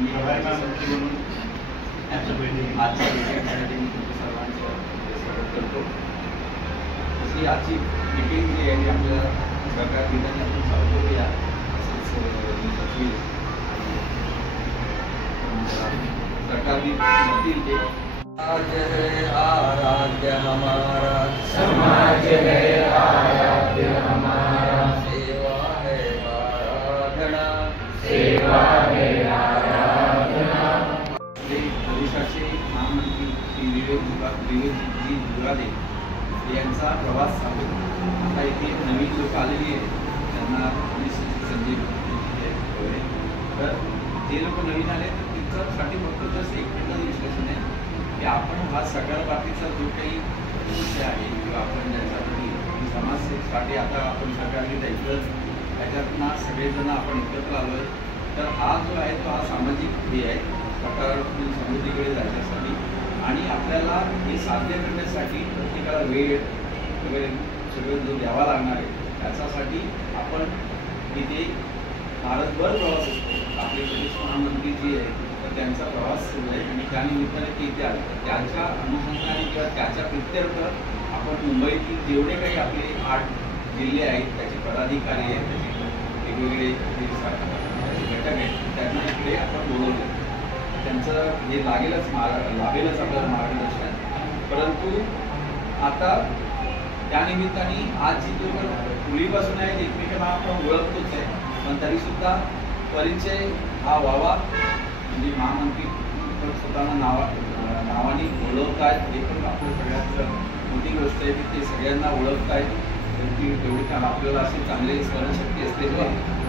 प्रभारी मंत्री म्हणून आजच्या बैठकीसाठी मी तुमच्या सर्वांचं स्वागत करतो. तशी आजची मीटिंग जी आहे आपल्या सरकार ठिकाणी आपण चालू करूया. सचिव सरकारने म्हणतील ते समाज है आराध्य हमारा, समाज है आराध्य हमारा, सेवा है आराधना, सेवा है आराधना. ओडिशाचे महामंत्री श्री विवेकजी दुरादे यांचा प्रवास आहे. आता इथे नवीन लोक आलेली आहेत, त्यांना संधी वगैरे. तर जे लोक नवीन आले तर त्यांच्यासाठी फक्त जस्ट एक मिनिटाचं विश्लेषण आहे की आपण हा सगळ्या बाबतीचा जो काही विषय आहे किंवा आपण ज्याच्यासाठी समाजसेवेसाठी आता आपण सगळ्यांनी ऐकलं त्याच्यातून सगळेजण आपण एकत्र आलो आहे. तर हा जो आहे तो हा सामाजिक हे आहे सकारात्मक समृद्धीकडे जाण्यासाठी आणि आपल्याला हे साध्य करण्यासाठी प्रत्येकाला वेळ वगैरे सगळं जो द्यावा लागणार आहे त्याच्यासाठी आपण इथे भारतभर प्रवास असतो. आपले प्रदेश महामंत्री जे आहेत तर त्यांचा प्रवास सुरू आहे आणि त्यानिमित्ताने ते इथे आले. त्यांच्या अनुषंगाने किंवा त्याच्या प्रित्यर्थ आपण मुंबईतील जेवढे काही आपले 8 जिल्हे आहेत त्याचे पदाधिकारी आहेत, त्याचे वेगवेगळे घटक आहेत, त्यांना इकडे आपण बोलवलं. त्यांचं हे लाभेलच आपल्याला मार्गदर्शन. परंतु आता त्यानिमित्ताने आज जी लोक पूर्वीपासून आहेत एकमेकांना आपण ओळखतोच आहे, पण तरीसुद्धा परिचय हा व्हावा. म्हणजे महामंत्री स्वतःला नावाने बोलवत आहेत हे पण आपलं सगळ्यात मोठी गोष्ट आहे की ते सगळ्यांना ओळखत आहेत. तेवढी कारण आपल्याला अशी चांगली स्मरणशक्ती असते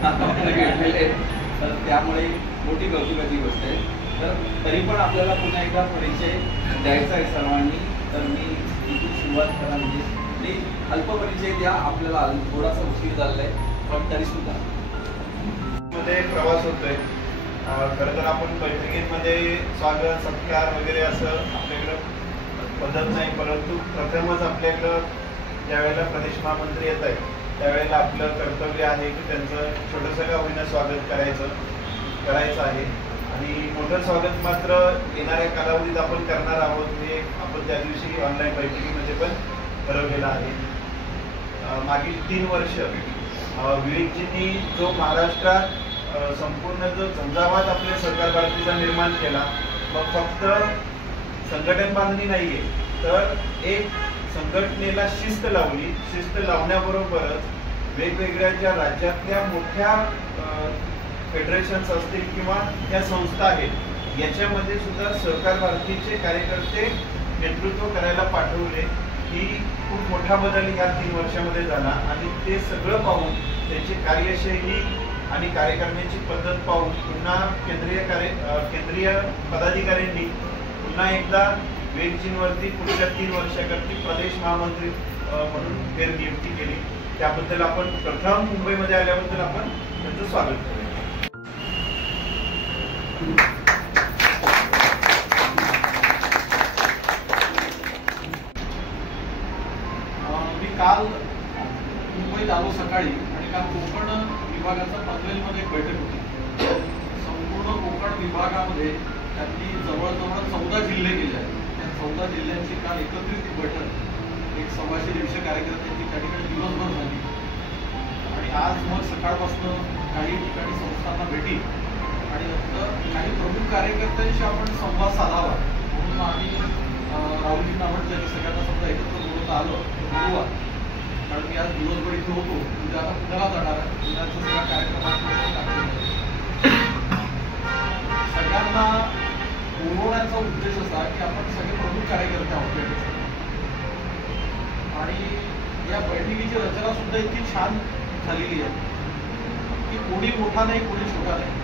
आपल्याला भेटलेले आहेत, तर त्यामुळे मोठी कौतुकाची गोष्ट आहे. तर तरी पण आपल्याला पुन्हा एकदा परिचय द्यायचा आहे सर्वांनी. तर मी इथून सुरुवात करा म्हणजे अल्प परिचय द्या. आपल्याला थोडासा उशीर झालेला आहे पण तरीसुद्धा मध्ये प्रवास होतोय. खरं तर आपण बैठकीमध्ये स्वागत सत्कार वगैरे असं आपल्याकडं पद्धत नाही, परंतु प्रथमच आपल्याकडं ज्यावेळेला प्रदेश महामंत्री येत आहेत त्यावेळेला आपलं कर्तव्य आहे की त्यांचं छोटंसं का होईना स्वागत करायचं आहे. आणि मोठं स्वागत मात्र येणाऱ्या कालावधीत आपण करणार आहोत. हे आपण त्या दिवशी ऑनलाईन बैठकीमध्ये पण ठरवलेलं आहे. मागील 3 वर्ष विवेकजींनी जो महाराष्ट्रात संपूर्ण जो झंझावात आपल्या सरकार भारतीचा निर्माण केला, मग फक्त संघटन बांधणी नाहीये तर एक संघटनेला शिस्त लावली. शिस्त लावण्याबरोबरच वेगवेगळ्या ज्या राज्यातल्या मोठ्या फेडरेशन्स असतील किंवा त्या संस्था आहेत याच्यामध्ये सुद्धा सहकार भारतीचे कार्यकर्ते नेतृत्व करायला पाठवले. ही खूप मोठा बदल या 3 वर्षामध्ये झाला आणि ते सगळं पाहून त्यांची कार्यशैली आणि कार्य करण्याची पद्धत पाहून पुन्हा केंद्रीय पदाधिकाऱ्यांनी पुन्हा एकदा विवेकजींवरती पुढच्या 3 वर्षाकरती प्रदेश महामंत्री म्हणून फेरनियुक्ती केली. त्याबद्दल आपण प्रथम मुंबईमध्ये आल्याबद्दल आपण त्यांचं स्वागत करूया. मी काल मुंबईत आलो सकाळी आणि काल कोकण विभागाचा पनवेलमध्ये एक बैठक होती. संपूर्ण कोकण विभागामध्ये त्यांनी जवळजवळ 14 जिल्हे केले आहेत. त्या 14 जिल्ह्यांची काल एकत्रित बैठक एक 125 कार्यकर्त्यांची त्या ठिकाणी दिवसभर झाली. आणि आज मग सकाळपासून काही ठिकाणी संस्थांना भेटी आणि नंतर काही प्रमुख कार्यकर्त्यांशी आपण संवाद साधावा म्हणून आम्ही राहुलजींना म्हटलं की सगळ्यांना समजा एकत्र बोलवता आलं बोलवा. कारण मी आज दिवसभर इथे होतो, म्हणजे आता पुण्याला जाणार आहे. पुण्याचा सगळा कार्यक्रम सगळ्यांना बोलवण्याचा उद्देश असा की आपण सगळे प्रमुख कार्यकर्ते आहोत आणि या बैठकीची रचना सुद्धा इतकी छान झालेली आहे की कोणी मोठा नाही कोणी छोटा नाही.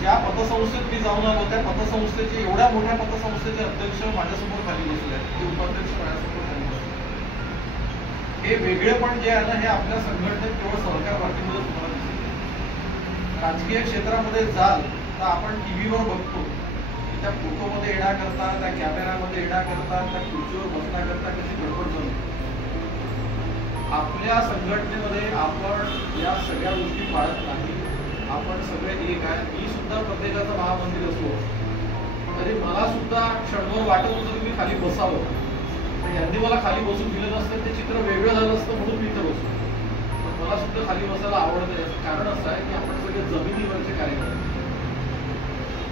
ज्या पतसंस्थेत मी जाऊन आलो त्या पतसंस्थेचे एवढ्या मोठ्या पतसंस्थेचे अध्यक्ष माझ्यासमोर खाली बसले आहेत, ते उपाध्यक्ष माझ्यासमोर खाली बसले. हे वेगळेपण जे आहे ना हे आपल्या संघटनेत केवळ सहकार भारतीमध्ये तुम्हाला दिसेल. राजकीय क्षेत्रामध्ये जाल तर आपण टीव्हीवर बघतो की त्या फोटोमध्ये येण्याकरता, त्या कॅमेऱ्यामध्ये येण्याकरता, त्या खुर्चीवर बसण्याकरता कशी गडबड झाली. आपल्या संघटनेमध्ये आपण या सगळ्या गोष्टी पाळत नाही. आपण सगळे एक आहे. मी सुद्धा प्रत्येकाचं महामंत्री असलो तरी मला सुद्धा क्षणभर वाटत होतं की मी खाली बसावं, पण यांनी मला खाली बसून दिलं नसतं ते चित्र वेगळं झालं असतं म्हणून मी इथं बसलो. पण मला सुद्धा खाली बसायला आवडतं. याचं कारण असं आहे की आपण सगळे जमिनीवरचे कार्यकर्ते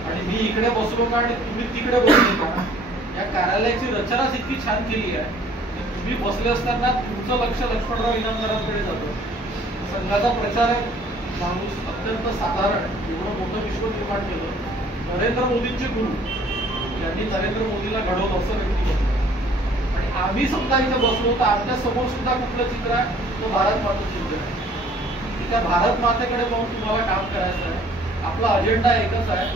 आणि मी इकडे बसलो का आणि तुम्ही तिकडे बसले का. या कार्यालयाची रचनाच इतकी छान केली आहे की तुम्ही बसले असताना तुमचं लक्ष लक्ष्मणराव इनामदारांकडे जातं. संघाचा प्रचारक माणूस अत्यंत साधारण एवढं मोठं विश्व निर्माण केलं. नरेंद्र मोदींचे गुरु यांनी नरेंद्र मोदीला घडवलं असं व्यक्तिमत्व. आणि आम्ही समजा इथे बसलो तर आमच्या समोर सुद्धा कुठलं चित्र आहे, तो भारत मातेचं चित्र आहे. त्या भारत मातेकडे पाहून तुम्हाला काम करायचं आहे. आपला अजेंडा एकच आहे,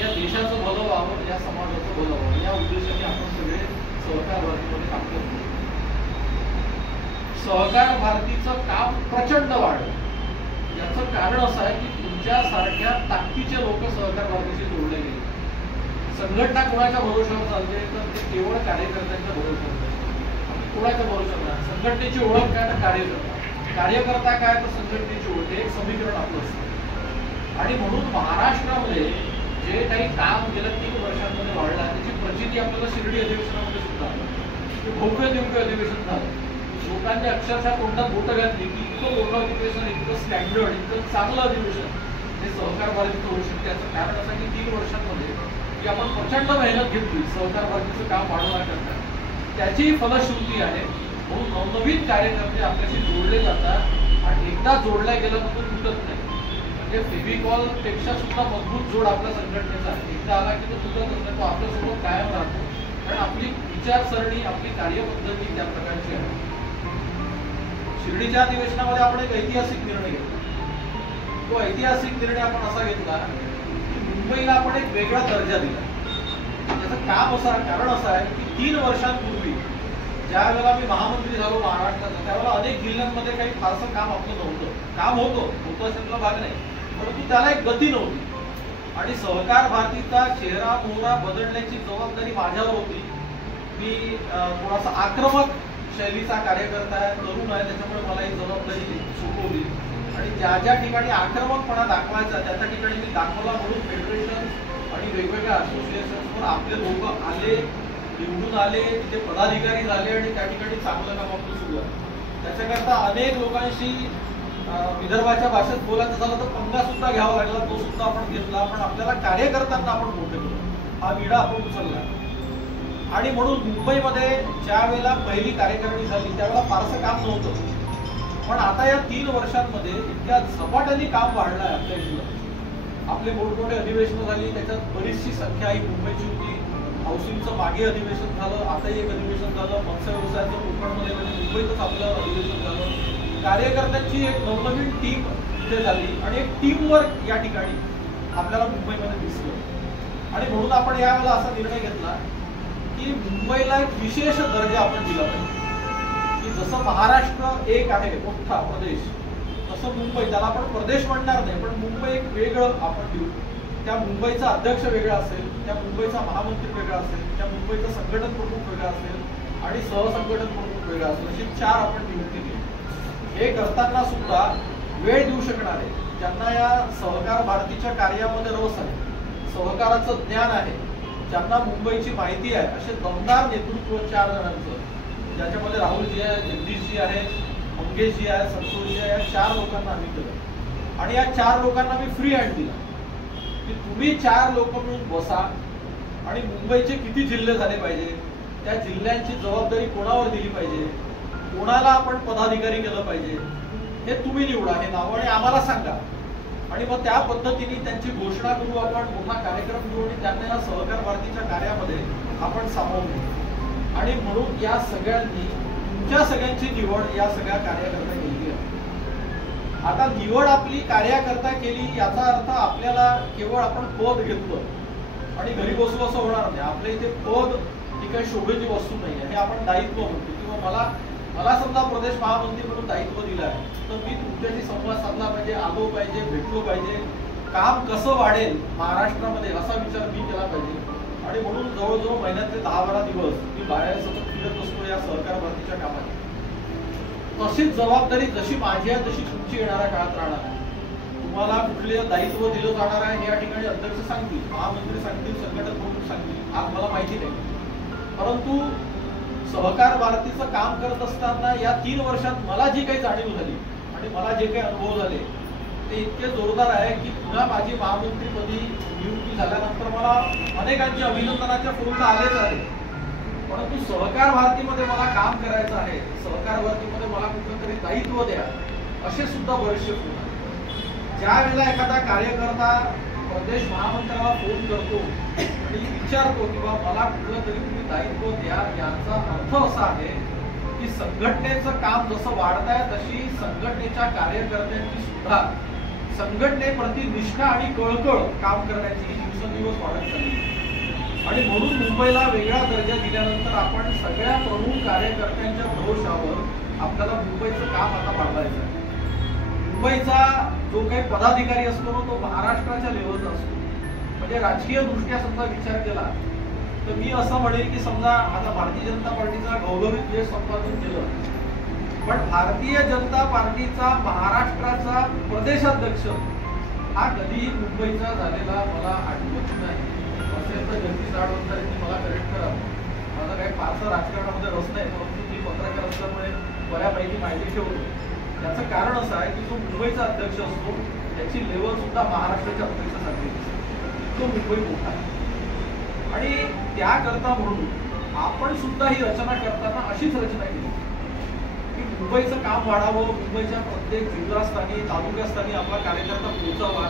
या देशाचं भलं व्हावं, या समाजाचं भलं व्हावं. या उद्देशाने आपण सगळे सहकार भारतीमध्ये काम करतो. सहकार भारतीचं काम प्रचंड वाढलं. याचं कारण असं आहे की तुमच्यासारख्या ताकदीचे लोक सहकार भारतीशी जोडले गेले. संघटना कोणाच्या भरोशावर चालते तर ते केवळ कार्यकर्त्यांच्या भरोशावर चालते. कोणाच्या भरोशावर नाही. संघटनेची ओळख काय तर कार्यकर्ता, कार्यकर्ता काय तर संघटनेची ओळख. एक समीकरण आपलं असतं. आणि म्हणून महाराष्ट्रामध्ये जे काही काम गेल्या 3 वर्षांमध्ये वाढलं आहे त्याची प्रचिती आपल्याला शिर्डी अधिवेशनामध्ये सुद्धा आली. भव्य दिव्य अधिवेशन झालं. लोकांनी अक्षरशः तोंडात बोटं घातली की इतकं मोठं अधिवेशन, इतकं स्टँडर्ड, इतकं चांगलं अधिवेशन हे सहकार भारतीचं होऊ शकते. याचं कारण असं की 3 वर्षांमध्ये की आपण प्रचंड मेहनत घेतली सहकार भारतीचं काम वाढवण्याकरता. त्याची फलश्रुती आहे. म्हणून नवनवीन कार्यकर्ते आपल्याशी जोडले जातात आणि एकदा जोडल्या गेल्यानंतर तुटत नाही. म्हणजे फेविकॉल पेक्षा सुद्धा मजबूत जोड आपल्या संघटनेचा आहे. एकदा आला की तो तुटत नाही, तो आपल्यासोबत कायम राहतो. कारण आपली विचारसरणी, आपली कार्यपद्धती त्या प्रकारची आहे. शिर्डीच्या अधिवेशनामध्ये आपण एक ऐतिहासिक निर्णय घेतला. तो ऐतिहासिक निर्णय आपण असा घेतला की मुंबईला आपण एक वेगळा दर्जा दिला. त्याचं काम असं कारण असं आहे की 3 वर्षांपूर्वी ज्या वेळेला मी महामंत्री झालो महाराष्ट्राचा त्यावेळेला अनेक जिल्ह्यांमध्ये काही फारसं काम आपलं नव्हतं. काम होतं अशातला भाग नाही, परंतु त्याला एक गती नव्हती. आणि सहकार भारतीचा चेहरा मोहरा बदलण्याची जबाबदारी माझ्यावर होती. मी थोडासा आक्रमक शैलीचा कार्यकर्ता आहे, तरुण आहे, त्याच्यामुळे मला ही जबाबदारी सोपवली. आणि ज्या ज्या ठिकाणी आक्रमकपणा दाखवायचा त्या ठिकाणी मी दाखवला. म्हणून फेडरेशन आणि वेगवेगळ्या असोसिएशन्सवर आपले लोक आले, निवडून आले, तिथे पदाधिकारी झाले आणि त्या ठिकाणी चांगलं काम आपलं सुरू आहे. त्याच्याकरता अनेक लोकांशी विदर्भाच्या भाषेत बोलायचं झालं तर पंगा सुद्धा घ्यावा लागला. तो सुद्धा आपण घेतला. पण आपल्याला कार्यकर्त्यांना आपण मोठे केलं, हा विडा आपण उचलला. आणि म्हणून मुंबईमध्ये ज्या वेळेला पहिली कार्यकारिणी झाली त्यावेळेला फारसं काम नव्हतं. पण आता या 3 वर्षांमध्ये इतक्या झपाट्याने काम वाढलं आहे आपल्या जिल्ह्यात. आपले मोठमोठे अधिवेशनं झाली, त्याच्यात बरीचशी संख्या ही मुंबईची होती. हाऊसिंगचं मागे अधिवेशन झालं, आताही एक अधिवेशन झालं. मत्स्य व्यवसायाचं कोकणमध्ये मुंबईतच आपलं अधिवेशन झालं. कार्यकर्त्यांची एक नवनवीन टीम इथे झाली आणि एक टीमवर्क या ठिकाणी आपल्याला मुंबईमध्ये दिसलं. आणि म्हणून आपण यावेळेला असा निर्णय घेतला की मुंबईला एक विशेष दर्जा आपण दिला पाहिजे. की जसं महाराष्ट्र एक आहे मोठा प्रदेश, तसं मुंबई, त्याला आपण प्रदेश म्हणणार नाही पण मुंबई एक वेगळं आपण देऊ. त्या मुंबईचा अध्यक्ष वेगळा असेल, त्या मुंबईचा महामंत्री वेगळा असेल, त्या मुंबईचा संघटन प्रमुख वेगळा असेल आणि सहसंघटन प्रमुख वेगळा असेल, अशी 4 आपण नियुक्ती केली. हे करताना सुद्धा वेळ देऊ शकणारे, ज्यांना या सहकार भारतीच्या कार्यामध्ये रस आहे, सहकाराचं ज्ञान आहे, ज्यांना मुंबईची माहिती आहे, असे दमदार नेतृत्व 4 जणांचं, ज्याच्यामध्ये राहुलजी आहे, जगदीशजी आहे, मंगेशजी आहे, संतोषजी आहे, या 4 लोकांना आम्ही केलं. आणि या 4 लोकांना मी फ्री हँड दिला की तुम्ही 4 लोक मिळून बसा आणि मुंबईचे किती जिल्हे झाले पाहिजे, त्या जिल्ह्यांची जबाबदारी कोणावर दिली पाहिजे, कोणाला आपण पदाधिकारी केलं पाहिजे, हे तुम्ही निवडा, हे नाव आणि आम्हाला सांगा. आणि मग त्या पद्धतीने त्यांची घोषणा करू, आपण मोठा कार्यक्रम घेऊ आणि त्यांना या सहकार भारतीच्या कार्यामध्ये आपण सामावून घेऊ. आणि म्हणून या सगळ्यांनी तुमच्या सगळ्यांची निवड या सगळ्या कार्यकर्ता केली आहे. आता निवड आपली कार्यकर्ता केली याचा अर्थ आपल्याला केवळ आपण पद घेतलं आणि घरी बसू असं होणार नाही. आपल्या इथे पद ही काही शोभेची वस्तू नाही आहे, हे आपण दायित्व म्हणतो. किंवा मला समजा प्रदेश महामंत्री म्हणून दायित्व दिलं आहे तर मी तुमच्याशी संवाद साधला पाहिजे, आलो पाहिजे, भेटलो पाहिजे, काम कसं वाढेल महाराष्ट्रामध्ये असा विचार मी केला पाहिजे. आणि म्हणून जवळजवळ महिन्यातले 10-12 दिवस मी बाहेर सतत फिरत असतो या सहकार भारतीच्या कामात. तशीच जबाबदारी जशी माझी आहे तशी तुमची येणाऱ्या काळात राहणार आहे. तुम्हाला कुठले दायित्व दिलं जाणार आहे या ठिकाणी अध्यक्ष सांगतील, महामंत्री सांगतील, संघटक प्रमुख सांगतील, आज मला माहिती नाही. परंतु सहकार भारतीचं काम करत असताना या 3 वर्षात मला जी काही जाणीव झाली आणि मला जे काही अनुभव झाले ते इतके जोरदार आहे की पुन्हा माझी महामंत्रीपदी नियुक्ती झाल्यानंतर मला अनेकांचे अभिनंदनाच्या फोन आलेच आले. परंतु सहकार भारतीमध्ये मला काम करायचं आहे, सहकार भारतीमध्ये मला कुठलं तरी दायित्व द्या, असे सुद्धा बरेचसे फोन आले. ज्या वेळेला एखादा कार्यकर्ता प्रदेश महामंत्र्याला फोन करतो आणि विचारतो की बा मला कुठलं तरी तुम्ही दायित्व द्या, याचा अर्थ असा आहे की संघटनेचं काम जसं वाढत आहे तशी संघटनेच्या कार्यकर्त्यांची सुद्धा संघटनेप्रती निष्ठा आणि कळकळ काम करण्याची दिवसेंदिवस वाढत चालली. आणि म्हणून मुंबईला वेगळा दर्जा दिल्यानंतर आपण सगळ्या प्रमुख कार्यकर्त्यांच्या भरोशावर आपल्याला मुंबईचं काम आता वाढवायचं आहे. मुंबईचा जो काही पदाधिकारी असतो ना तो महाराष्ट्राच्या लेवलचा असतो. म्हणजे राजकीय दृष्ट्या समजा विचार केला तर मी असं म्हणेल की समजा आता भारतीय जनता पार्टीचा घवघवीत यश संपादन केलं, पण भारतीय जनता पार्टीचा महाराष्ट्राचा प्रदेशाध्यक्ष हा कधीही मुंबईचा झालेला मला आठवत नाही. असेल तर जगदीश साळवंतांनी मला करेक्ट करा. माझा काही फारसा राजकारणामध्ये रस नाही, परंतु मी पत्रकार असल्यामुळे बऱ्यापैकी माहिती ठेवतो. याचं कारण असं आहे की जो मुंबईचा अध्यक्ष असतो त्याची लेवल सुद्धा महाराष्ट्राच्या अध्यक्षासारखी तो मुंबई मोठा आहे. आणि त्याकरता म्हणून आपण सुद्धा ही रचना करताना अशीच रचना केली की मुंबईचं काम वाढावं, मुंबईच्या प्रत्येक जिल्हास्थानी तालुक्यास्थानी आपला कार्यकर्ता पोहोचावा,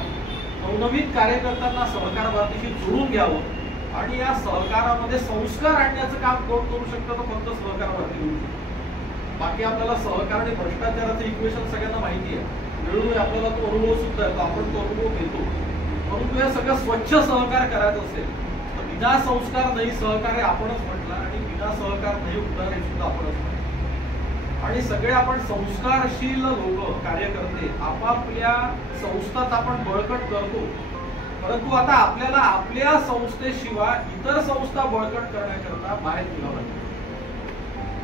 नवनवीन कार्यकर्त्यांना सहकार भारतीशी जोडून घ्यावं आणि या सहकारामध्ये संस्कार आणण्याचं काम कोण करू शकतं तर फक्त सहकार भारती करू शकतो. बाकी आपल्याला सहकार आणि भ्रष्टाचाराचं इक्वेशन सगळ्यांना माहिती आहे. वेळोवेळी आपल्याला तो अनुभव सुद्धा येतो, आपण तो अनुभव घेतो. परंतु हे सगळं स्वच्छ सहकार करायचं असेल तर विना संस्कार नाही सहकार हे आपणच म्हटलं आणि विना सहकार नाही उद्धार हे सुद्धा आपणच म्हटलं. आणि सगळे आपण संस्कारशील लोक कार्यकर्ते आपापल्या संस्थात आपण बळकट करतो, परंतु आता आपल्याला आपल्या संस्थेशिवाय इतर संस्था बळकट करण्याकरता बाहेर निघावं लागतं.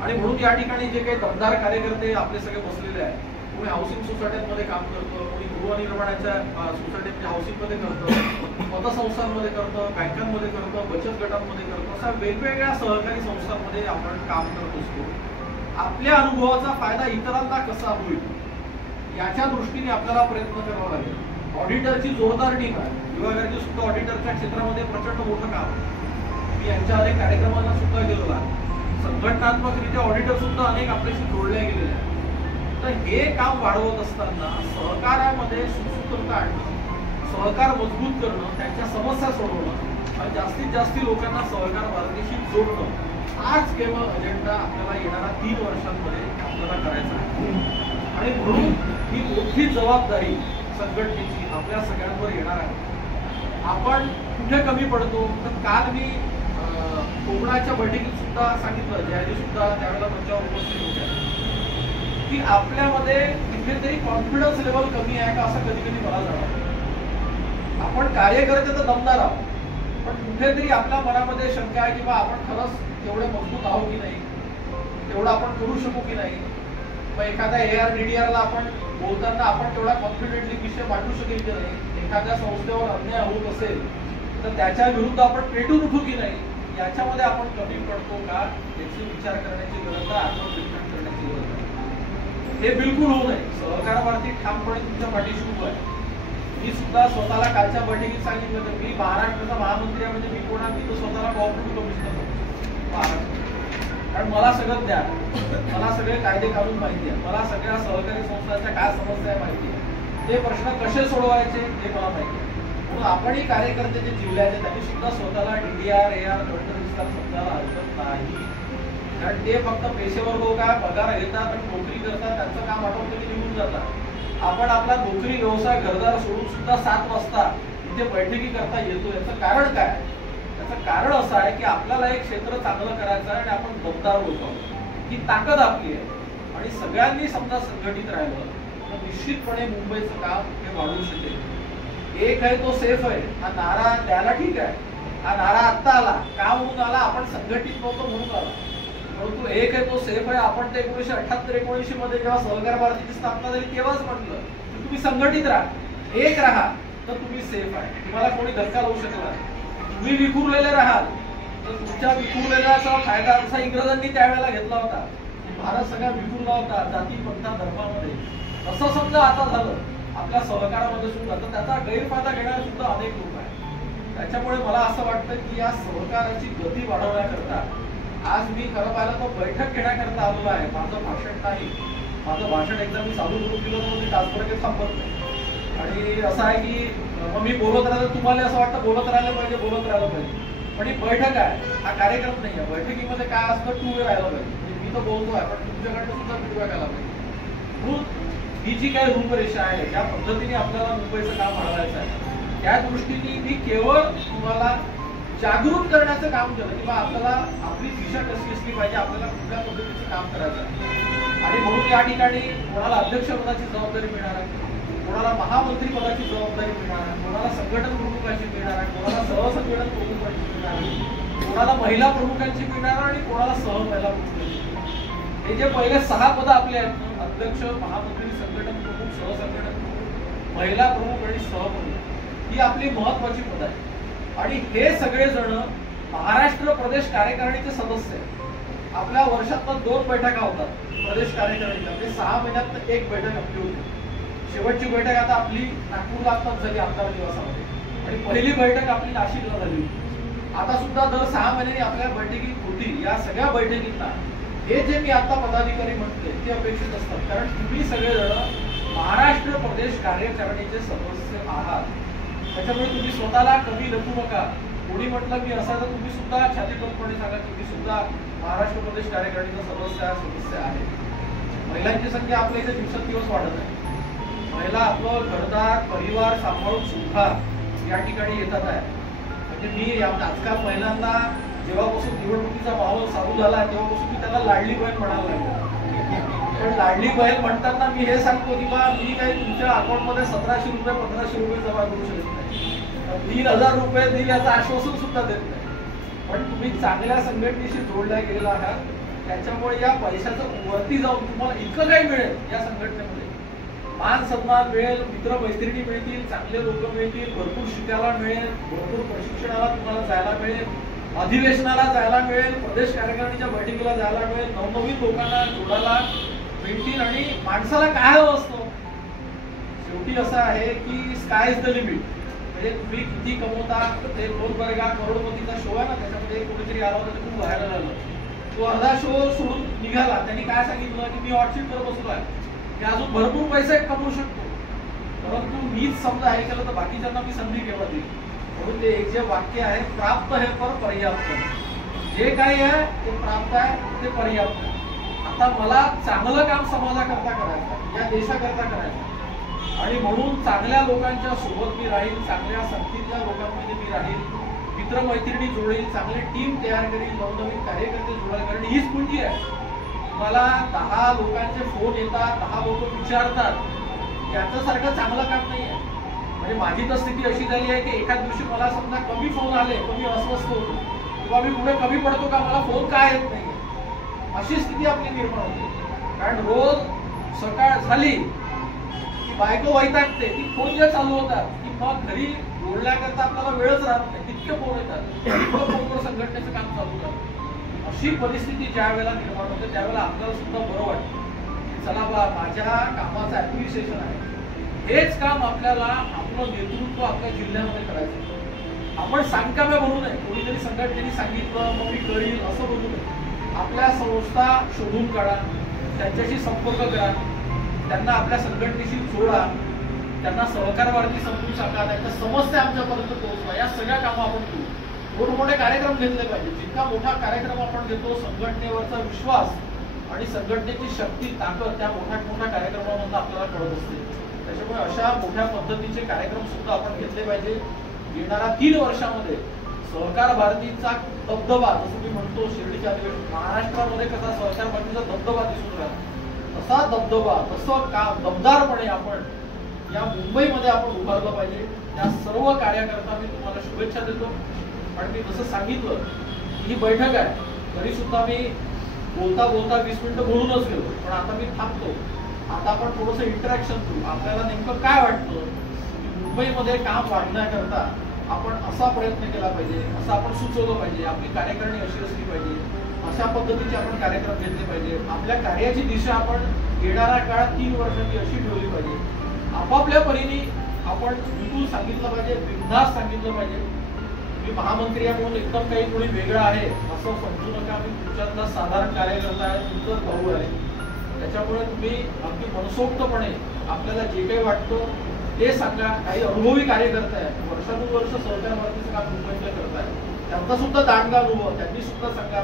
आणि म्हणून या ठिकाणी जे काही दमदार कार्यकर्ते आपले सगळे बसलेले आहेत, कोणी हाऊसिंग सोसायट्यांमध्ये काम करतं, कोणी गृहनिर्माणाच्या सोसायटी हाऊसिंगमध्ये करतं, पतसंस्थांमध्ये करतं, बँकांमध्ये करतं, बचत गटांमध्ये करतं, अशा वेगवेगळ्या सहकारी संस्थांमध्ये आपण काम करत असतो. आपल्या अनुभवाचा फायदा इतरांना कसा होईल याच्या दृष्टीने आपल्याला प्रयत्न करावा लागेल. ऑडिटरची जोरदार टीम आहे, विभागाची सुद्धा ऑडिटरच्या क्षेत्रामध्ये प्रचंड मोठं काम. मी यांच्या अनेक कार्यक्रमांना सुद्धा गेलेलो आहे. संघटनात्मकरित्या ऑडिटर सुद्धा अनेक आपल्याशी जोडले गेलेले आहेत. तर हे काम वाढवत असताना सहकारामध्ये सुसूत्रता आणणं, सहकार मजबूत करणं, त्यांच्या समस्या सोडवणं आणि जास्तीत जास्त लोकांना सहकार भारतीशी जोडणं हाच केवळ अजेंडा आपल्याला येणाऱ्या 3 वर्षांमध्ये आपल्याला करायचा आहे. आणि म्हणून ही मोठी जबाबदारी संघटनेची आपल्या सगळ्यांवर येणार आहे. आपण कुठे कमी पडतो तर काल मी कोकणाच्या बैठकीत सुद्धा सांगितलं, ज्यावेळी सुद्धा त्यावेळेला मंचावर उपस्थित होत्या, की आपल्यामध्ये कुठेतरी कॉन्फिडन्स लेवल कमी आहे का असं कधी कधी मला जाणवतं. आपण कार्यकर्ते तर दमदार आहोत, पण कुठेतरी आपल्या मनामध्ये शंका आहे की बा आपण खरंच तेवढे मजबूत आहोत की नाही, तेवढं आपण करू शकू की नाही. मग एखाद्या ARDDR ला आपण बोलताना आपण तेवढा कॉन्फिडेंटली विषय मांडू शकेल की नाही, एखाद्या संस्थेवर अन्याय होत असेल तर त्याच्या विरुद्ध आपण पेटून उठू की नाही, याच्यामध्ये आपण कमी पडतो का याची विचार करण्याची गरज आहे, आत्मपरीक्षण करण्याची गरज आहे. हे बिलकुल होऊ नये. सहकार भारती ठामपणे तुमच्या पाठीशी उभं आहे. मी सुद्धा स्वतःला कालच्या बैठकीत सांगितलं तर मी महाराष्ट्राचा महामंत्री आहे, म्हणजे मी कोणा मी तर स्वतःला कोऑपरेटिव्ह कमिशनर महाराष्ट्र, कारण मला सगळं ज्ञान, मला सगळे कायदे कानून माहिती आहे, मला सगळ्या सहकारी संस्थांच्या काय समस्या आहे माहिती आहे, ते प्रश्न कसे सोडवायचे हे मला माहिती आहे. म्हणून आपणही कार्यकर्ते जे जिल्ह्याचे त्यांनी सुद्धा स्वतःला DDR AR गट विस्तार समजायला हरकत नाही. कारण ते फक्त पेशेवर लोक आहे, पगार घेतात आणि नोकरी करतात, त्यांचं काम आठवतं की निघून जातात. आपण आपला नोकरी व्यवसाय घरदार सोडून सुद्धा 7 वाजता इथे बैठकी करता येतो. याचं कारण काय? त्याचं कारण असं आहे की आपल्याला एक क्षेत्र चांगलं करायचं आहे आणि आपण दमदार लोक आहोत, ही ताकद आपली आहे. आणि सगळ्यांनी समजा संघटित राहिलं तर निश्चितपणे मुंबईचं काम हे वाढवू शकेल. एक आहे तो सेफ आहे, हा नारा द्यायला ठीक आहे, हा नारा आत्ता आला का म्हणून आला, आपण संघटित नव्हतो म्हणून आला. परंतु एक आहे तो सेफ आहे. आपण ते 1978-1979 मध्ये जेव्हा सहकार भारतीची स्थापना झाली तेव्हाच म्हटलं की तुम्ही संघटित राहा. एक राहा तर तुम्ही सेफ आहे, तुम्हाला कोणी धक्का लावू शकला. तुम्ही विखुरलेले राहाल तर तुमच्या विखुरलेल्याचा फायदा असा इंग्रजांनी त्यावेळेला घेतला होता. भारत सगळा विखुरला होता जाती पंथा धर्मामध्ये. असं समजा आता झालं आपल्या सहकारामध्ये सुद्धा, तर त्याचा गैरफायदा घेणारे सुद्धा अनेक लोक आहेत. त्याच्यामुळे मला असं वाटतं की या सहकाराची गती वाढवण्याकरता आज मी खरं पाहिलं तर बैठक घेण्याकरता आलेलो आहे. माझं भाषण नाही, माझं भाषण एकदा मी चालू करून दिलं तर मी तासभर थांबत नाही. आणि असं आहे की मग मी बोलत राहिलं, तुम्हाला असं वाटतं बोलत राहिलं पाहिजे, पण ही बैठक आहे, हा कार्यक्रम नाही आहे. बैठकीमध्ये काय असतं टू वे राहिलं पाहिजे. मी तर बोलतोय पण तुमच्याकडे सुद्धा फीडबॅक आला पाहिजे. म्हणून ही जी काही रूपरेषा आहे ज्या पद्धतीने आपल्याला मुंबईचं काम वाढवायचं आहे त्या दृष्टीने मी केवळ तुम्हाला जागृत करण्याचं काम केलं की बा आपल्याला आपली दिशा कशी असली पाहिजे, आपल्याला कुठल्या पद्धतीचं काम करायचं आहे. आणि म्हणून या ठिकाणी कोणाला अध्यक्षपदाची जबाबदारी मिळणार आहे, कोणाला महामंत्री पदाची जबाबदारी मिळणार आहे, कोणाला संघटन प्रमुखाची मिळणार आहे, कोणाला सहसंघटन प्रमुखाची मिळणार आहे, कोणाला महिला प्रमुखांची मिळणार आणि कोणाला महिला प्रमुखांची. हे जे पहिले 6 पद आपले आहेत, अध्यक्ष, महामंत्री, संघटन प्रमुख, सहसंघटन प्रमुख, महिला प्रमुख आणि सहप्रमुख, ही आपली महत्वाची पद आहे. आणि हे सगळेजण महाराष्ट्र प्रदेश कार्यकारिणीचे सदस्य आहेत. आपल्या वर्षातनं 2 बैठका होतात प्रदेश कार्यकारिणीच्या, म्हणजे 6 महिन्यात एक बैठक आपली होती. शेवटची बैठक आता आपली नागपूरला आत्ताच झाली आमदार निवासामध्ये, आणि पहिली बैठक आपली नाशिकला झाली होती. आता सुद्धा दर 6 महिन्यांनी आपल्या बैठकीत होती. या सगळ्या बैठकींना हे जे मी आता पदाधिकारी म्हटले ते अपेक्षित असतात, कारण तुम्ही सगळेजण महाराष्ट्र प्रदेश कार्यकारिणीचे सदस्य आहात. त्याच्यामुळे तुम्ही स्वतःला कमी लेखू नका. कोणी म्हटलं मी असा तर तुम्ही सुद्धा छातीपटपणे सांगा तुम्ही सुद्धा महाराष्ट्र प्रदेश कार्यकारिणीचा सदस्य आहे. महिलांची संख्या आपल्या इथे दिवसेंदिवस वाढत आहे. महिला आपलं घरदार परिवार सांभाळून सुद्धा या ठिकाणी येतात आहे. म्हणजे मी आजकाल महिलांना जेव्हापासून निवडणुकीचा माहोल चालू झाला तेव्हापासून मी त्याला लाडली बहीण म्हणायला लागलो. पण लाडली बहीण म्हणताना मी हे सांगतो की बा मी काही तुमच्या अकाउंटमध्ये 1700 रुपये 1500 रुपये जमा करू शकत नाही, 3000 रुपये देईल याचं आश्वासन सुद्धा देत नाही. पण तुम्ही चांगल्या संघटनेशी जोडल्या गेलेला आहात, त्याच्यामुळे या पैशाचं वरती जाऊन तुम्हाला इतकं काही मिळेल. या संघटनेमध्ये मान सन्मान मिळेल, मित्र मैत्रिणी मिळतील, चांगले लोक मिळतील, भरपूर शिकायला मिळेल, भरपूर प्रशिक्षणाला तुम्हाला जायला मिळेल, अधिवेशनाला जायला मिळेल, प्रदेश कार्यकारिणीच्या बैठकीला जायला मिळेल, नवनवीन लोकांना जोडायला मिळतील. आणि माणसाला काय हवं असतं शेवटी असं आहे की स्काय इज द लिमिट. म्हणजे तुम्ही किती कमवता, ते 2 बर्गा करोडपतीचा शो आहे ना, त्याच्यामध्ये कोणीतरी आला होता, खूप व्हायरल झालं. तो अर्धा शो सोडून निघाला. त्यांनी काय सांगितलं की मी हॉटशीट वर बसलो आहे, मी अजून भरपूर पैसे कमवू शकतो, परंतु मीच समजा हे केलं तर बाकीच्यांना मी संधी केव्हा देईल. म्हणून ते एक जे वाक्य आहे, प्राप्त है पर पर्याप्त. जे काही आहे ते प्राप्त आहे ते पर्याप्त आहे. आता मला चांगलं काम समाजाकरता करायचं, या देशाकरता करायचं, आणि म्हणून चांगल्या लोकांच्या सोबत मी राहील, चांगल्या संगतीतल्या लोकांमध्ये मी राहील, मित्रमैत्रिणी जोडेल, चांगली टीम तयार करेल, नवनवीन कार्यकर्ते जोडायला कारण हीच पुंजी आहे. मला 10 लोकांचे फोन येतात, 10 लोक विचारतात, याच्यासारखं चांगलं काम नाही आहे. म्हणजे माझी तर स्थिती अशी झाली आहे की एखाद दिवशी मला समजा कमी फोन आले, कमी अस्वस्थ होतो किंवा मी पुढे कमी पडतो का, मला फोन काय येत नाही, अशी स्थिती आपली निर्माण होते. कारण रोज सकाळ झाली की बायको वैतागते, ती फोन जे चालू होतात की मग घरी बोलण्याकरता आपल्याला वेळच राहत नाही, तितके फोन येतात, फोनवर संघटनेचं काम चालू करतात. अशी परिस्थिती ज्या वेळेला निर्माण होते त्यावेळेला आपल्याला सुद्धा बरं वाटतं की चला बा माझ्या कामाचं ऍप्रिशिएशन आहे. हेच काम आपल्याला आपलं नेतृत्व आपल्या जिल्ह्यामध्ये करायचं. आपण सांगकाम्या म्हणू नये, कोणीतरी संघटनेने सांगितलं मग मी करील असं म्हणू नये. आपल्या संस्था शोधून काढा, त्यांच्याशी संपर्क करा, त्यांना आपल्या संघटनेशी जोडा, त्यांना सहकारवादी समजून सांगा, त्यांच्या समस्या आमच्यापर्यंत पोहोचवा. या सगळ्या कामं आपण करू. मोठमोठे कार्यक्रम घेतले पाहिजे. जितका मोठा कार्यक्रम आपण घेतो, संघटनेवरचा विश्वास आणि संघटनेची शक्ती ताकद त्या मोठ्या कार्यक्रमामधून आपल्याला कळत असते. त्याच्यामुळे अशा मोठ्या पद्धतीचे कार्यक्रम सुद्धा आपण घेतले पाहिजे. येणाऱ्या 3 वर्षामध्ये सहकार भारतीचा दबदबा, जसं मी म्हणतो शिर्डीच्या अधिवेशन महाराष्ट्रामध्ये कसा सहकार भारतीचा दबदबा दिसून राहिला, तसा दबदबा तसं का दमदारपणे आपण या मुंबईमध्ये आपण उभारलं पाहिजे. त्या सर्व कार्याकरता मी तुम्हाला शुभेच्छा देतो. आणि मी जसं सांगितलं ही बैठक आहे, तरी सुद्धा मी बोलता 20 मिनिटं बोलूनच गेलो, पण आता मी थांबतो. आता आपण थोडंसं इंटरॅक्शन करू. आपल्याला नेमकं काय वाटतं, मुंबईमध्ये काम वाढण्याकरता आपण असा प्रयत्न केला पाहिजे, असं आपण सुचवलं पाहिजे, आपली कार्यकारिणी अशी असली पाहिजे, अशा पद्धतीचे आपण कार्यक्रम घेतले पाहिजे. आपल्या कार्याची दिशा आपण येणाऱ्या काळात 3 वर्षांची अशी ठेवली पाहिजे. आपापल्या परीने आपण बिलकुल सांगितलं पाहिजे, बिनधास्त सांगितलं पाहिजे. मी महामंत्री आहे म्हणून एकदम काही कोणी वेगळं आहे असं समजू नका. मी तुमच्यातला साधारण कार्यकर्ता आहे, तुमचाच भाऊ आहे. त्याच्यामुळे तुम्ही अगदी मनसोक्तपणे आपल्याला जे काही वाटतं ते सांगा. काही अनुभवी कार्यकर्ते आहेत, वर्षानुवर्ष सहकार भारतीचं काम मुंबईतल्या करताय, त्यांचा सुद्धा दांडगा अनुभव, त्यांनी सुद्धा सांगा.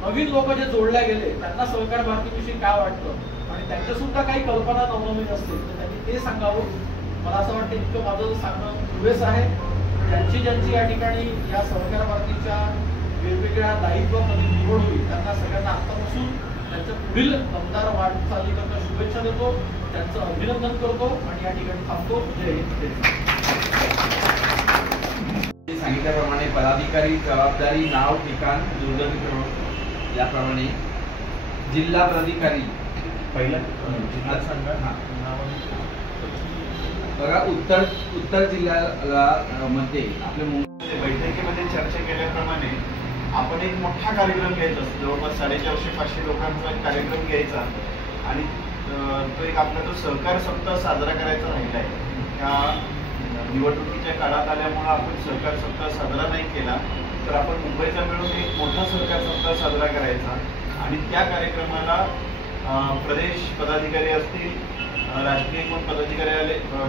नवीन लोक जे जोडल्या गेले त्यांना सहकार भारतीविषयी काय वाटतं आणि त्यांच्या सुद्धा काही कल्पना नवनवीन असतील तर त्यांनी ते सांगावं. मला असं वाटतं इतकं माझं सांगणं पुरेस आहे. ज्यांची या ठिकाणी या सहकार भारतीच्या वेगवेगळ्या दायित्वामध्ये निवड होईल त्यांना सगळ्यांना आतापासून त्यांच्या पुढील दमदार वाटचालीकरता शुभेच्छा देतो, त्यांचं अभिनंदन करतो आणि या ठिकाणी थांबतो. जय हिंद. सांगितल्याप्रमाणे पदाधिकारी, जबाबदारी, नाव, ठिकाण, दुर्गती क्रमांक याप्रमाणे जिल्हा प्राधिकारी पहिला बघा उत्तर जिल्ह्याला मध्ये आपल्या बैठकीमध्ये चर्चा केल्याप्रमाणे आपण एक मोठा कार्यक्रम घ्यायचा असतो, जवळपास 450-500 लोकांचा एक कार्यक्रम घ्यायचा आणि तो एक आपला जो सहकार सप्ताह साजरा करायचा राहिला आहे. त्या निवडणुकीच्या काळात आल्यामुळे आपण सहकार सप्ताह साजरा नाही केला तर आपण मुंबईचा मिळून एक मोठा सहकार सप्ताह साजरा करायचा आणि त्या कार्यक्रमाला प्रदेश पदाधिकारी असतील, राष्ट्रीय कोण पदाधिकारी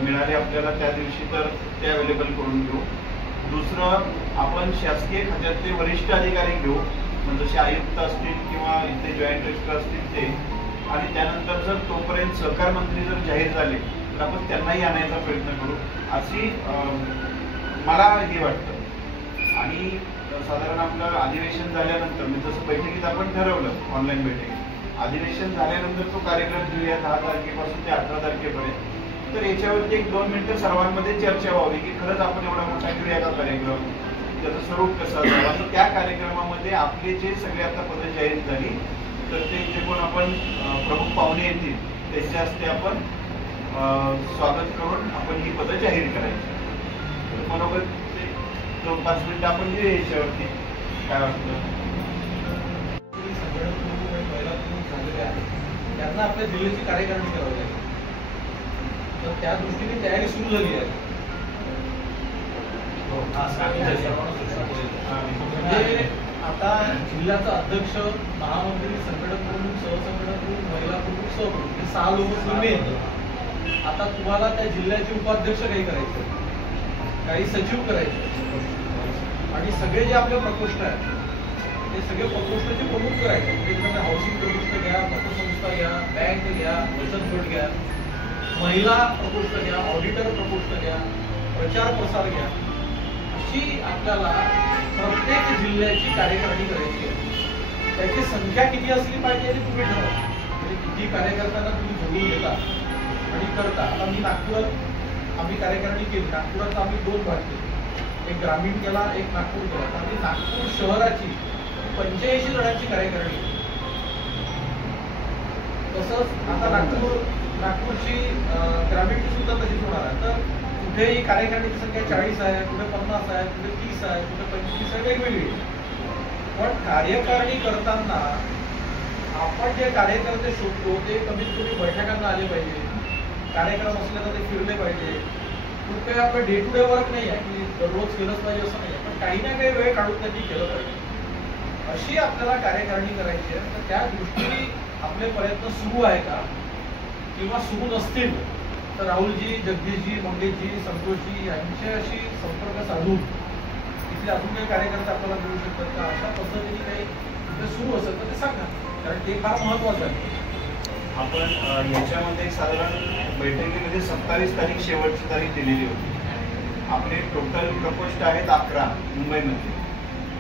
मिळाले आपल्याला त्या दिवशी तर ते अवेलेबल करून घेऊ. दुसरं आपण शासकीय खात्यातले वरिष्ठ अधिकारी घेऊ, म्हणजे जसे आयुक्त असतील किंवा इथे जॉईंट रजिस्ट्रार असतील ते. आणि त्यानंतर जर तोपर्यंत सहकार मंत्री जर जाहीर झाले तर आपण त्यांनाही आणायचा प्रयत्न करू अशी मला हे वाटतं. आणि साधारण आपलं अधिवेशन झाल्यानंतर म्हणजे जसं बैठकीत आपण ठरवलं ऑनलाईन बैठकीत, अधिवेशन झाल्यानंतर तो कार्यक्रम घेऊया 10 तारखेपासून ते 18 तारखेपर्यंत. तर याच्यावरती 1-2 मिनिटं सर्वांमध्ये चर्चा व्हावी की खरंच आपण एवढा मोठा घेऊया का कार्यक्रम, त्याचं स्वरूप कसं असावं. आणि त्या कार्यक्रमामध्ये आपले जे सगळे आता पदं जाहीर झाली तर ते जे कोण आपण प्रमुख पाहुणे येतील त्यांच्या हस्ते आपण स्वागत करून आपण ही पदं जाहीर करायची. बरोबर ते 2-5 मिनिटं आपण घेऊ याच्यावरती. काय वाटतं? त्यांना आपल्या जिल्ह्याची कार्यकारिणी करावी लागेल, तर त्या दृष्टीने तयारी सुरू झाली आहे. म्हणजे आता जिल्ह्याचा अध्यक्ष, महामंत्री, संघटक प्रमुख, सहसंघटक प्रमुख, महिला प्रमुख, सहप्रमुख हे 6 लोक नेहमी येतात. आता तुम्हाला त्या जिल्ह्याचे उपाध्यक्ष काही करायचे, काही सचिव करायचे आणि सगळे जे आपले प्रकोष्ठ आहेत ते सगळे प्रकोष्ठाचे प्रमुख करायचे. म्हणजे हाऊसिंग प्रकोष्ठ घ्या, पतसंस्था घ्या, बँक घ्या, बचत गट घ्या, महिला प्रकोष्ठ घ्या, ऑडिटर प्रकोष्ठ घ्या, प्रचार प्रसार घ्या. अशी आपल्याला प्रत्येक जिल्ह्याची कार्यकारिणी करायची आहे. त्याची संख्या किती असली पाहिजे हे तुम्ही ठरवा. म्हणजे किती कार्यकर्त्यांना तुम्ही जोडून देता आणि करता. आता मी नागपुरात आम्ही कार्यकारिणी केली. नागपुरात आम्ही 2 भाग केले, एक ग्रामीण केला, एक नागपूर केला. आम्ही नागपूर शहराची 85 जणांची कार्यकारिणी. तसंच आता नागपूरची ग्रामीणची सुद्धा तशीच होणार आहे. तर कुठेही कार्यकारिणीची संख्या 40 आहे, कुठे 50 आहे, कुठे 30 आहे, कुठे 25 आहे, वेगवेगळी. पण कार्यकारिणी करताना आपण जे कार्यकर्ते शोधतो ते कमीत कमी बैठकांना आले पाहिजे, कार्यक्रम असले तर ते फिरले पाहिजे. खूप काही आपलं डे टू डे वर्क नाही आहे की दररोज केलंच पाहिजे असं नाही आहे, पण काही ना काही वेळ काढून त्यांनी केलं पाहिजे. अशी आपल्याला कार्यकारिणी करायची आहे. तर त्या दृष्टीने आपले प्रयत्न सुरू आहे का किंवा सुरू नसतील तर राहुलजी, जगदीशजी, मंगेशजी, संतोषजी यांच्याशी संपर्क साधून तिथे अजून काही कार्यकर्ते आपल्याला मिळू शकतात का, अशा पद्धतीने काही तिथे सुरू असेल तर ते सांगा, कारण ते फार महत्वाचं आहे. आपण याच्यामध्ये साधारण बैठकीमध्ये 27 तारीख शेवटची तारीख दिलेली होती. आपले टोटल प्रकोष्ठ आहेत 11 मुंबईमध्ये.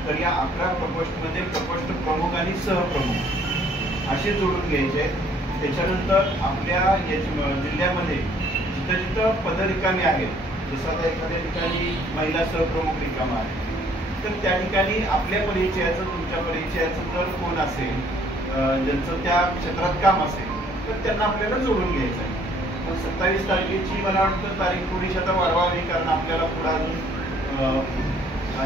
तर या 11 प्रकोष्ठमध्ये प्रकोष्ठ प्रमुख आणि सहप्रमुख असे जोडून घ्यायचे आहेत. त्याच्यानंतर आपल्या जिल्ह्यामध्ये जिथं जिथं पद रिकामी आहेत, जसं आता एखाद्या ठिकाणी महिला सहप्रमुख रिकामा आहे तर त्या ठिकाणी आपल्या परिचयाचं, तुमच्या परिचयाचं जर कोण असेल, ज्यांचं त्या क्षेत्रात काम असेल तर त्यांना आपल्याला जोडून घ्यायचं आहे. 27 तारखेची मला वाटतं तारीख थोडीशी आता वाढवावी, कारण आपल्याला पुढे अजून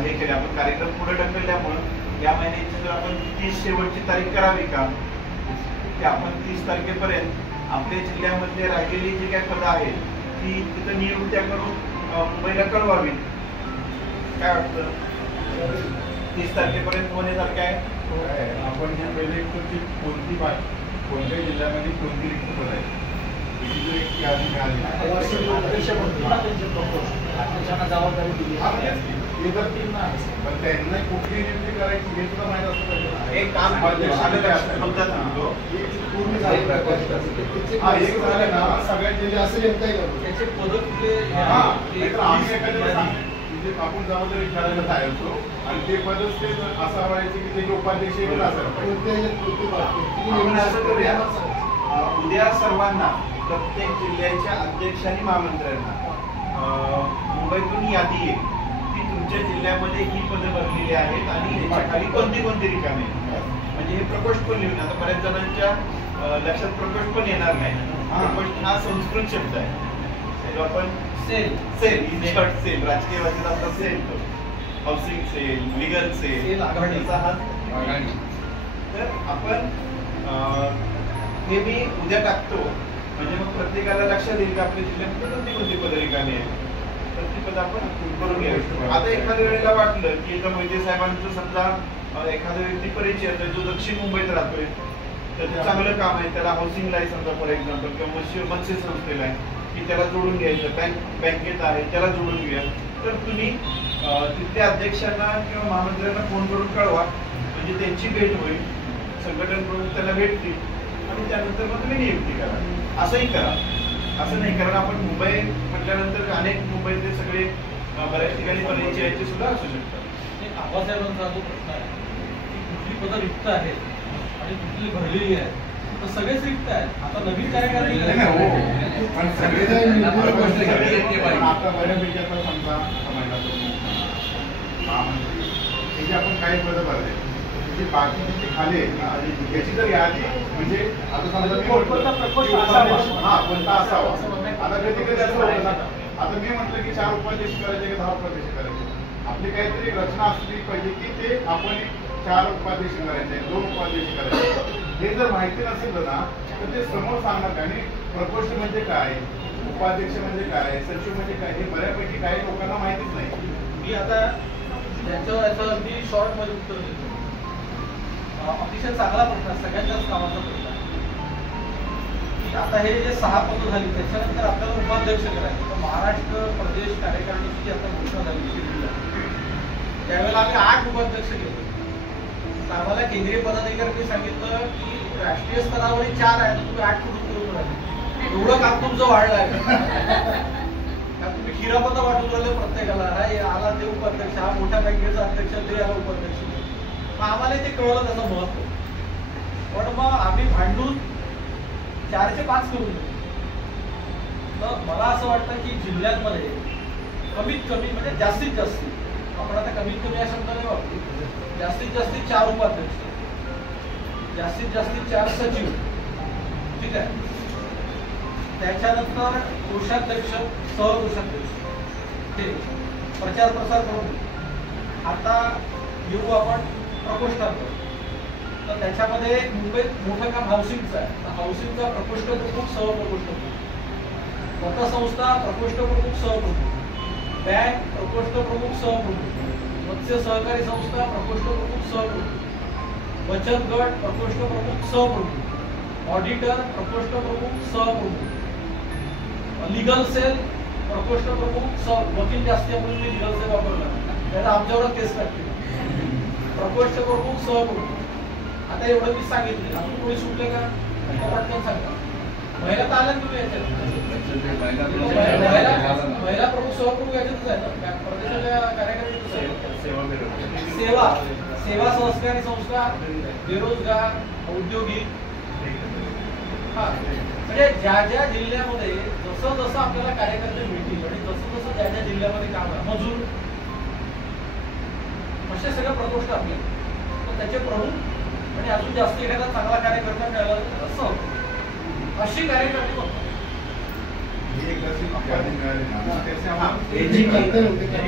हे केले आपण कार्यक्रम पुढे ढकलल्यामुळं या महिन्याची जर आपण 30 शेवटची तारीख करावी का, की आपण 30 तारखेपर्यंत आपल्या जिल्ह्यामध्ये राहिलेली जी काही पदं आहेत ती तिथं नियुक्त्या करून मुंबईला कळवावी. काय वाटतं? 30 तारखेपर्यंत होण्यासारखं आहे. आपण हे पहिले कोणत्या जिल्ह्यामध्ये कोणती रिक्त पद आहे याची जर एक यादी मिळाली जबाबदारी दिली पण त्यांना कुठली नियुक्ती करायची हे सुद्धा माहित असतं पाहिजे. एक काम सांगतो एक झालं ना सगळ्या जिल्हे असं नेमता येईल त्याचे पद कुठले आम्ही एखाद्या म्हणजे आपण जबाबदारी विचारायला तयार होतो आणि ते पदच ते असं व्हायचं की ते उपाध्यक्ष असायला पाहिजे. आपण असं करूया, उद्या सर्वांना प्रत्येक जिल्ह्याच्या अध्यक्ष आणि महामंत्र्यांना मुंबईतून यादी येईल की तुमच्या जिल्ह्यामध्ये ही पदं भरलेली आहेत आणि याच्या खाली कोणती कोणती रिकामे आहेत. म्हणजे हे प्रकोष्ठ पण लिहून, आता बऱ्याच जणांच्या लक्षात प्रकोष्ठ पण येणार नाही. प्रकोष्ठ हा संस्कृत शब्द आहे. आपण सेल सेल राजकीय भाषेत आपला cell, housing cell, legal cell, तर आपण हे मी उद्या टाकतो. म्हणजे मग प्रत्येकाला लक्षात येईल की आपल्या जिल्ह्यामध्ये कोणती कोणती पदं रिकामी आहेत, तर ती पदं आपण करून घ्यावी. आता एखाद्या वेळेला वाटलं की आता मोहिते साहेबांचं समजा एखादा व्यक्ती परिचय जो दक्षिण मुंबईत राहतोय, तर ते चांगलं काम आहे, त्याला हाऊसिंगला आहे समजा फॉर एक्झाम्पल, किंवा मत्स्य संस्थेला आहे की त्याला जोडून घ्यायचं, बँकेत आहे त्याला जोडून घ्या, तर तुम्ही तिथल्या अध्यक्षांना किंवा महामंत्र्यांना फोन करून कळवा. म्हणजे त्यांची भेट होईल, संघटन प्रमुख त्यांना भेटतील आणि त्यानंतर मग तुम्ही नियुक्ती करा. असंही करा, असं नाही, कारण आपण मुंबई म्हटल्यानंतर अनेक मुंबईतले सगळे बऱ्याच ठिकाणी परिचयाचे सुद्धा असू शकतात. आबासाहेबांचा जो प्रश्न आहे की कुठली पदं रिक्त आहेत आणि कुठली भरलेली आहेत, तर सगळेच रिक्त आहेत. आता नवीन कार्यकारी पण सगळे आता बऱ्यापैकी आता समजा महामंत्री हे जे आपण काही पदं भरले म्हणजे बाकीचे जे खाली आहेत याची जर यादी म्हणजे आता समजा कोणता असावा. आता कधी कधी असं होतं ना, आता मी म्हटलं की 4 उपाध्यक्ष करायचे की 10 उपाध्यक्ष करायचे, आपली काहीतरी रचना असली पाहिजे की ते आपण 4 उपाध्यक्ष करायचे, 2 उपाध्यक्ष करायचे. हे जर माहिती नसेल ना तर ते समोर सांगणार काय, आणि प्रकोष्ठ म्हणजे काय, उपाध्यक्ष म्हणजे काय, सचिव म्हणजे काय, हे बऱ्यापैकी काही लोकांना माहितीच नाही. मी आता याचं अगदी शॉर्ट मध्ये उत्तर देतो. अतिशय चांगला प्रश्न, सगळ्यांच्याच कामाचा प्रश्न आहे. आता हे जे 6 पदं झाली त्याच्यानंतर आपल्याला उपाध्यक्ष करायचं, तर महाराष्ट्र प्रदेश कार्यकारिणीची जी आता घोषणा झाली त्यावेळेला आम्ही 8 उपाध्यक्ष घेतो. आम्हाला केंद्रीय पदाधिकाऱ्यांनी सांगितलं की राष्ट्रीय स्तरावर 4 आहेत, तुम्ही 8 कुठून करून राहिले, एवढं काम तुमचं वाढलं आहे. तुम्ही खिरापदा वाटून राहिले प्रत्येकाला, आला ते उपाध्यक्ष, हा मोठ्या बँकेचा अध्यक्ष, ते याला उपाध्यक्ष. मग आम्हाला ते कळलं त्याचं महत्व. पण मग आम्ही भांडून 4चे 5 करून दिले. तर मला असं वाटतं की जिल्ह्यांमध्ये कमीत कमी म्हणजे जास्तीत जास्त, आपण आता कमीत कमी या शब्द नाही वापरू, जास्तीत जास्ती 4 उपाध्यक्ष, जास्तीत जास्ती 4 सचिव, ठीक आहे. त्याच्यानंतर कोषाध्यक्ष, सहकोषाध्यक्ष, हे प्रचार प्रसार करून. आता येऊ आपण प्रकोष्ठात. तर त्याच्यामध्ये मुंबईत मोठं काम हाऊसिंगचं आहे. तर हाऊसिंगचा प्रकोष्ठ प्रमुख, सहप्रकोष्ठ प्रमुख, पतसंस्था प्रकोष्ठ प्रमुख, सहप्रमुख, बँक प्रकोष्ठ प्रमुख, सहप्रमुख, मत्स्य सहकारी संस्था प्रकोष्ठ प्रमुख, सहप्रमुख, बचत गट प्रकोष्ठ प्रमुख, सहप्रमुख, ऑडिटर प्रकोष्ठ प्रमुख, सहप्रमुख, लिगल सेल प्रकोष्ठ प्रमुख, वकील जास्त आहे म्हणून मी लिगल सेल वापरला, त्याला आमच्यावर केस टाकली. प्रकोष्ठ प्रमुख, सहप्रमुख. आता एवढं मी सांगितलं, अजून कोणी सुटले का पटकन सांगा. महिला तर आल्या तुम्ही याच्यात, महिला प्रमुख सहप्रमुख याच्यातच आहे ना, प्रदेशाच्या कार्यकारिणीत. सेवा सहकारी संस्था, बेरोजगार, औद्योगिक, म्हणजे ज्या ज्या जिल्ह्यामध्ये जसं जसं आपल्याला कार्यकर्ते मिळतील आणि जसं जसं ज्या ज्या जिल्ह्यामध्ये काम आहे, मजूर, असे सगळे प्रकोष्ठ आपले. तर त्याचे प्रमुख आणि अजून जास्त एखादा चांगला कार्यकर्ता मिळाला असं अशी कार्यकर्ते बघतात. ही एक अशी यादी मिळाली ना, त्याचे आम्हाला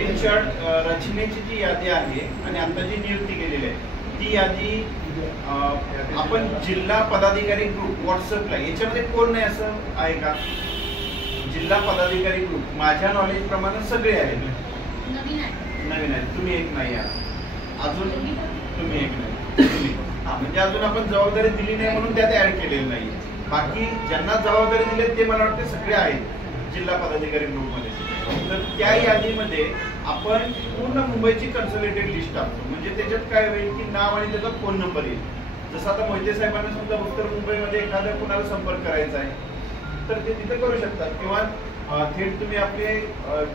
इन शॉर्ट रचनेची जी यादी आहे आणि आता जी नियुक्ती केलेली आहे ती यादी आपण जिल्हा पदाधिकारी ग्रुप व्हॉट्सअपला, याच्यामध्ये कोण नाही असं आहे का? जिल्हा पदाधिकारी ग्रुप माझ्या नॉलेज प्रमाणे सगळे आहेत. नवीन आहेत, तुम्ही एक नाही आहात अजून, तुम्ही एक नाही. म्हणजे अजून आपण जबाबदारी दिली नाही म्हणून त्यात ऍड केलेलं नाही. बाकी ज्यांना जबाबदारी दिली ते मला वाटते सगळे आहेत जिल्हा पदाधिकारी ग्रुपमध्ये. तर त्या यादीमध्ये आपण पूर्ण मुंबईची कन्सोलिडेटेड लिस्ट टाकतो. म्हणजे त्याच्यात काय होईल की नाव आणि त्याचा फोन नंबर येईल. जसं आता मोहिते साहेबांना समजा उत्तर मुंबईमध्ये एखाद्या कुणाला संपर्क करायचा आहे तर ते तिथे करू शकतात, किंवा थेट तुम्ही आपले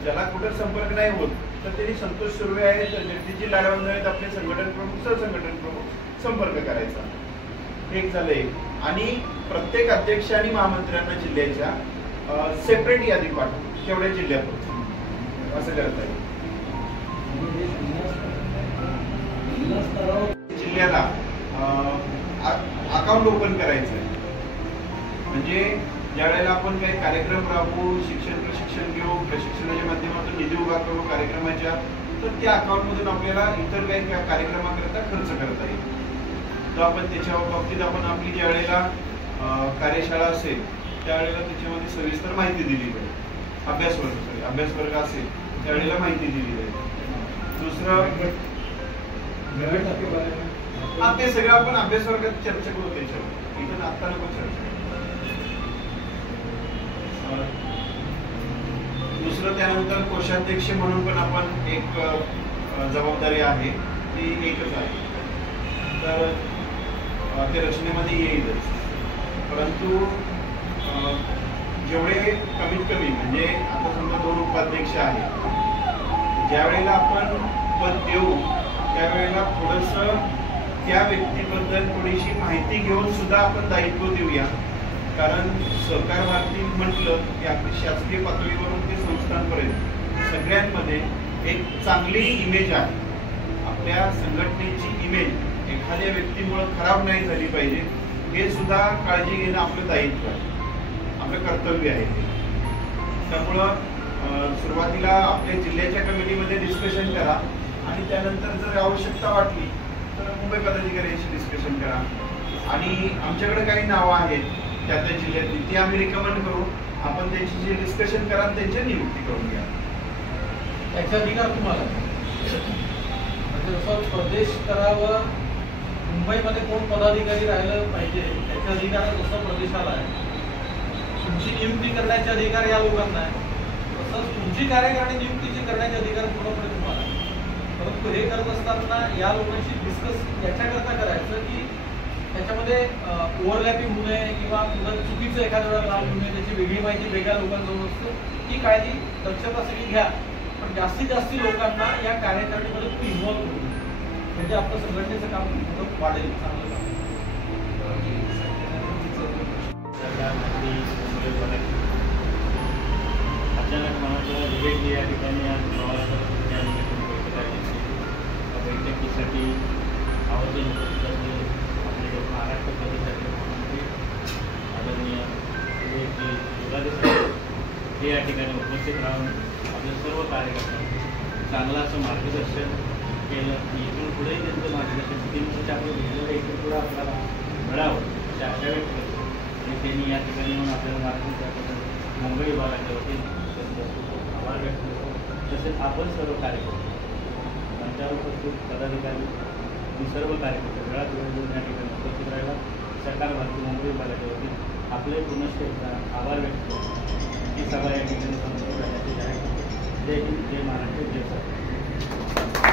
ज्याला कुठं संपर्क नाही होत तर त्यांनी संतोष सुर्वे आहेत, जगदीशजी लाडवंदे आहेत, आपले संघटन प्रमुख, सहसंघटन प्रमुख, संपर्क करायचा. एक झालंय. आणि प्रत्येक अध्यक्ष आणि महामंत्र्यांना जिल्ह्याच्या सेपरेट यादी पाठवू तेवढ्या जिल्ह्यात असं करता येईल. जिल्ह्याला अकाउंट ओपन करायचं आहे. म्हणजे ज्या वेळेला आपण काही कार्यक्रम राबवू, प्रशिक्षण घेऊ, प्रशिक्षणाच्या माध्यमातून निधी उभा करू कार्यक्रमाच्या, तर त्या अकाउंटमधून आपल्याला इतर काही कार्यक्रमाकरता खर्च करता येईल. तर आपण त्याच्या बाबतीत आपण आपली ज्या वेळेला कार्यशाळा असेल त्यावेळेला त्याच्यामध्ये सविस्तर माहिती दिली पाहिजे. अभ्यास वर्ग असेल त्यावेळेला माहिती दिली जाईल. दुसरं ते सगळं आपण अभ्यास वर्गात चर्चा करू त्याच्यावर, इथं आता नको चर्चा. दुसरं त्यानंतर कोषाध्यक्ष म्हणून पण आपण एक जबाबदारी आहे ती एकच आहे. तर ते रचनेमध्ये येईलच, परंतु जेवढे कमीत कमी म्हणजे आता समजा 2 उपाध्यक्ष आहेत, ज्या वेळेला आपण पद देऊ त्यावेळेला थोडंसं त्या व्यक्तीबद्दल थोडीशी माहिती घेऊन सुद्धा आपण दायित्व देऊया. कारण सहकार भारती म्हटलं की आपली शासकीय पातळीवरून ते संस्थांपर्यंत सगळ्यांमध्ये एक चांगली इमेज आहे. आपल्या संघटनेची इमेज एखाद्या व्यक्तीमुळे खराब नाही झाली पाहिजे हे सुद्धा काळजी घेणं आपलं दायित्व आहे, आपलं कर्तव्य आहे. त्यामुळं सुरुवातीला आपल्या जिल्ह्याच्या कमिटीमध्ये डिस्कशन करा आणि त्यानंतर जर आवश्यकता वाटली तर मुंबई पदाधिकाऱ्यांशी डिस्कशन करा. आणि आमच्याकडे काही नावं आहेत त्या जिल्ह्यातली, ती आम्ही रिकमेंड करू. आपण त्यांची जे डिस्कशन करा त्यांच्या नियुक्ती करून घ्या. त्याचा अधिकार तुम्हाला जसं प्रदेश स्तरावर मुंबईमध्ये कोण पदाधिकारी राहिलं पाहिजे त्याचा अधिकार जसं प्रदेशाला आहे, तुमची नियुक्ती करण्याचे अधिकार या लोकांना आहे, तसंच तुमची कार्यकारिणी नियुक्तीची करण्याचे अधिकार पूर्णपणे तुम्हाला आहे. परंतु हे करत असताना या लोकांशी डिस्कस याच्याकरता करायचं की त्याच्यामध्ये ओव्हरलॅपिंग होऊ नये किंवा चुकीचं एखाद्या वेळेला नाव घेऊ नये, त्याची वेगळी माहिती वेगळ्या लोकांजवळ असते. ही काळजी दक्षता सगळी घ्या, पण जास्तीत जास्त लोकांना या कार्यकारिणीमध्ये तुम्ही इन्व्हॉल्व करू, म्हणजे आपलं संघटनेचं काम थोडं वाढेल, चांगलं काम. अचानक मला विवेक या ठिकाणी आज बैठकीसाठी आवर्जून उपस्थित असले आपले महाराष्ट्र प्रदेशाचे मुख्यमंत्री आदरणीय हे या ठिकाणी उपस्थित राहून आपले सर्व कार्यकर्त्यांना चांगलं असं मार्गदर्शन केलं. इथून पुढेही त्यांचं मार्गदर्शन 3 वर्ष आपण घेतलेलं इथून पुढं आपल्याला मिळावं अशी आशा व्यक्त करतो. आणि त्यांनी या ठिकाणी येऊन आपल्याला मार्गदर्शन मुंबई विभागाच्या वतीने आभार व्यक्त करतो. तसेच आपण सर्व कार्यकर्ते मंचावर उपस्थित पदाधिकारी आणि सर्व कार्यकर्ते वेळात वेळ देऊन या ठिकाणी उपस्थित राहिला. सहकार भारती मुंबई विभागाच्या वतीने आपले पुनश्च एकदा आभार व्यक्त करतो. ही सभा या ठिकाणी